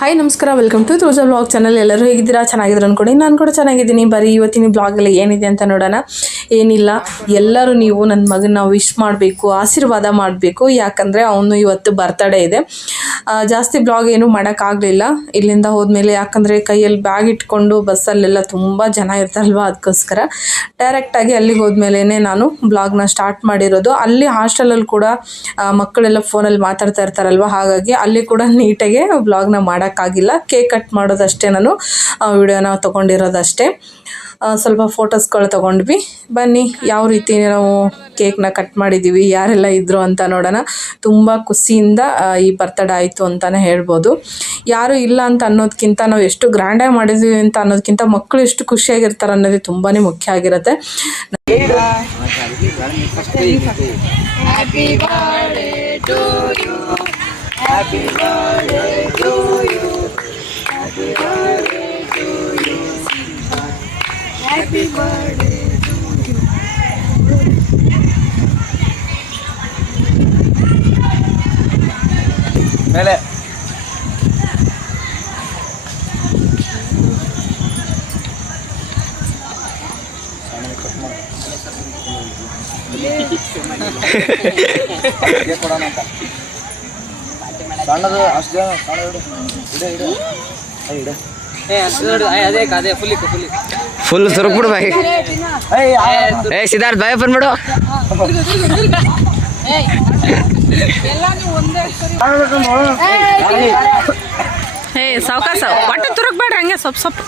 Hi ನಮಸ್ಕಾರ, welcome to Tulaja blog channel. ಎಲ್ಲರೂ ಹೇಗಿದ್ದೀರಾ? ಚೆನ್ನಾಗಿದ್ರು ಅನ್ಕೊಂಡು ನಾನು ಕೂಡ ಚೆನ್ನಾಗಿದ್ದೀನಿ. ಬರೀ ಇವತ್ತಿನ ಬ್ಲಾಗಲ್ಲಿ ಏನಿದೆ ಅಂತ ನೋಡೋಣ. ಏನಿಲ್ಲ, ಎಲ್ಲರೂ ನೀವು ನನ್ನ ಮಗನ ವಿಶ್ ಮಾಡಬೇಕು, ಆಶೀರ್ವಾದ ಮಾಡಬೇಕು. ಯಾಕಂದರೆ ಅವನು ಇವತ್ತು ಬರ್ತಡೇ ಇದೆ. ಜಾಸ್ತಿ ಬ್ಲಾಗ್ ಏನು ಮಾಡೋಕ್ಕಾಗಲಿಲ್ಲ ಇಲ್ಲಿಂದ ಹೋದ್ಮೇಲೆ. ಯಾಕಂದರೆ ಕೈಯಲ್ಲಿ ಬ್ಯಾಗ್ ಇಟ್ಕೊಂಡು ಬಸ್ಸಲ್ಲೆಲ್ಲ ತುಂಬ ಜನ ಇರ್ತಾರಲ್ವ, ಅದಕ್ಕೋಸ್ಕರ ಡೈರೆಕ್ಟಾಗಿ ಅಲ್ಲಿಗೆ ಹೋದ್ಮೇಲೆ ನಾನು ಬ್ಲಾಗ್ನ ಸ್ಟಾರ್ಟ್ ಮಾಡಿರೋದು. ಅಲ್ಲಿ ಹಾಸ್ಟೆಲಲ್ಲಿ ಕೂಡ ಮಕ್ಕಳೆಲ್ಲ ಫೋನಲ್ಲಿ ಮಾತಾಡ್ತಾ ಇರ್ತಾರಲ್ವ, ಹಾಗಾಗಿ ಅಲ್ಲಿ ಕೂಡ ನೀಟಾಗಿ ಬ್ಲಾಗ್ನ ಮಾಡೋಕ್ಕಾಗಿಲ್ಲ. ಕೇಕ್ ಕಟ್ ಮಾಡೋದಷ್ಟೇ, ನಾನು ವಿಡಿಯೋನ ತೊಗೊಂಡಿರೋದಷ್ಟೇ. ಸ್ವಲ್ಪ ಫೋಟೋಸ್ಗಳು ತೊಗೊಂಡ್ವಿ. ಬನ್ನಿ ಯಾವ ರೀತಿ ನಾವು ಕೇಕ್ನ ಕಟ್ ಮಾಡಿದ್ದೀವಿ, ಯಾರೆಲ್ಲ ಇದ್ದರು ಅಂತ ನೋಡೋಣ. ತುಂಬ ಖುಷಿಯಿಂದ ಈ ಬರ್ತಡೇ ಆಯಿತು ಅಂತಲೇ ಹೇಳ್ಬೋದು. ಯಾರು ಇಲ್ಲ ಅಂತ ಅನ್ನೋದಕ್ಕಿಂತ ನಾವು ಎಷ್ಟು ಗ್ರ್ಯಾಂಡಾಗಿ ಮಾಡಿದ್ವಿ ಅಂತ ಅನ್ನೋದಕ್ಕಿಂತ ಮಕ್ಕಳು ಎಷ್ಟು ಖುಷಿಯಾಗಿರ್ತಾರೆ ಅನ್ನೋದು ತುಂಬಾ ಮುಖ್ಯ ಆಗಿರುತ್ತೆ. Happy birthday to you. Happy birthday to you. Happy birthday to you. Mele. ಸಣ್ಣದು ಅಷ್ಟು ಜನ ಅದೇ ಫುಲ್ ಸುರುಕ್ ಬಿಡು ಬಾಯಿ. ಸಿದ್ಧಾರ್ಥ ಬಾಯ್ ಬಂದ್ಬಿಡು. ಸಾವಕಾಶ ಒಟ್ಟು ತುರುಕ್ಬೇಡ್ರಿ, ಹಂಗೆ ಸ್ವಲ್ಪ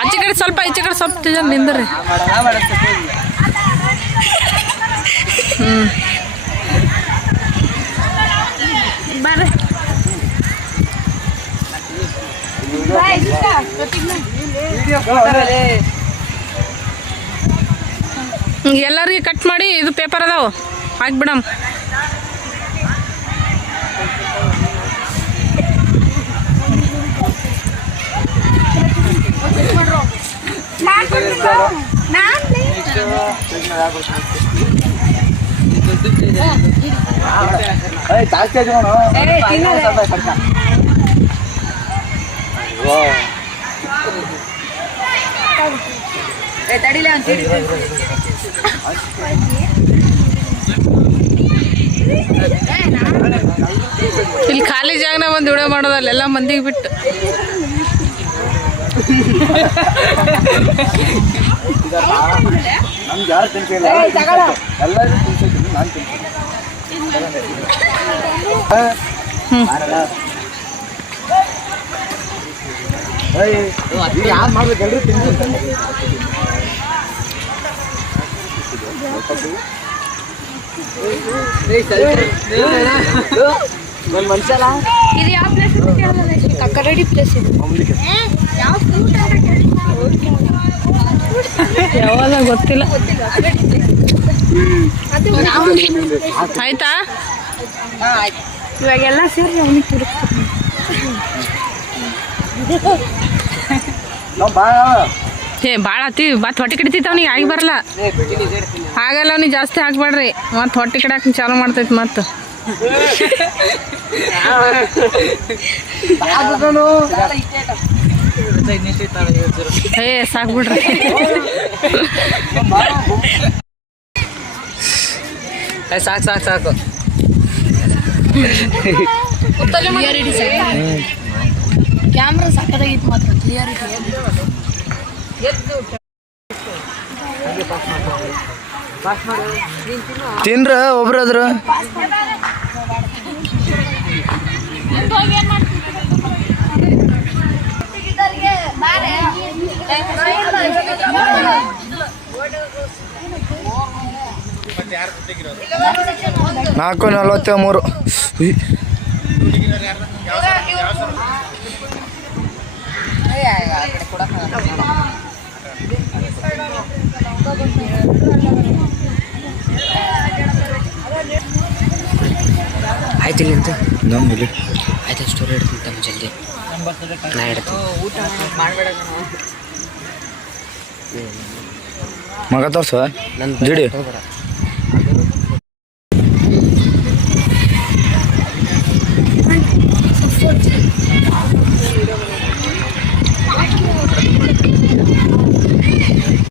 ಆಚೆ ಕಡೆ ಸ್ವಲ್ಪ ಈಚೆ ಕಡೆ ಸ್ವಲ್ಪ ನಿಂದ್ರಿ. ಬರ್ರಿ ಎಲ್ಲರಿಗೆ ಕಟ್ ಮಾಡಿ ಇದು ಪೇಪರ್ ಅದಾವ ಹಾಕ್ಬಿಡಮ್. ಇಲ್ಲಿ ಖಾಲಿ ಜಾಗನ ಒಂದು ವಿಡಿಯೋ ಮಾಡೋದಲ್ಲ, ಎಲ್ಲ ಮಂದಿಗೆ ಬಿಟ್ಟು. ಇದು ಯಾವ ಪ್ಲೇಸ್ ಅಂತ ಕೇಳಲ್ಲ, ಕರಡಿ ಪ್ಲೇಸ್ ಇದು. ಯಾವಾಗ ಗೊತ್ತಿಲ್ಲ. ಆಯ್ತಾ? ಇವಾಗೆಲ್ಲ ಸೇರಿ ಅವನಿಗೆ ತಿರುಗ್ತೀನಿ. ಭಾಳ ಹತ್ತೀವಿ, ಮತ್ತೆ ಹೊಟ್ಟೆ ಕಡಿತೈತೆ ಅವ್ನಿಗೆ, ಆಗಿ ಬರಲ್ಲ. ಹಾಗಲ್ಲ ಅವ್ನಿಗೆ ಜಾಸ್ತಿ ಹಾಕ್ಬೇಡ್ರಿ, ಮತ್ತೆ ಹೊಟ್ಟೆ ಕಡೆ ಹಾಕಿ ಚಾಲು ಮಾಡ್ತೈತಿ. ಮತ್ತೆ ಸಾಕ್ಬಿಡ್ರಿ. ಸಾಕು ಕ್ಯಾಮ್ರಾ ಸಾಕಾಗಿತ್ತು ಮಾತ್ರ ಕ್ಲಿಯರಿಟಿ. ತಿನ್ರ ಒಬ್ರಾದ್ರು. ನಾಲ್ಕು 43. ಆಯ್ತು ಇಲ್ಲಿ ಅಂತ ನಮ್ಮಲ್ಲಿ ಆಯ್ತು. ಸ್ಟೋರಿ ಇಡ್ತೀನಿ ಜಲ್ದಿ, ನಾ ಇಡ್ತೀನಿ. ಮಗ ತೋರ್ಸ ಜಿಡಿ. ತೋರಿಸಿ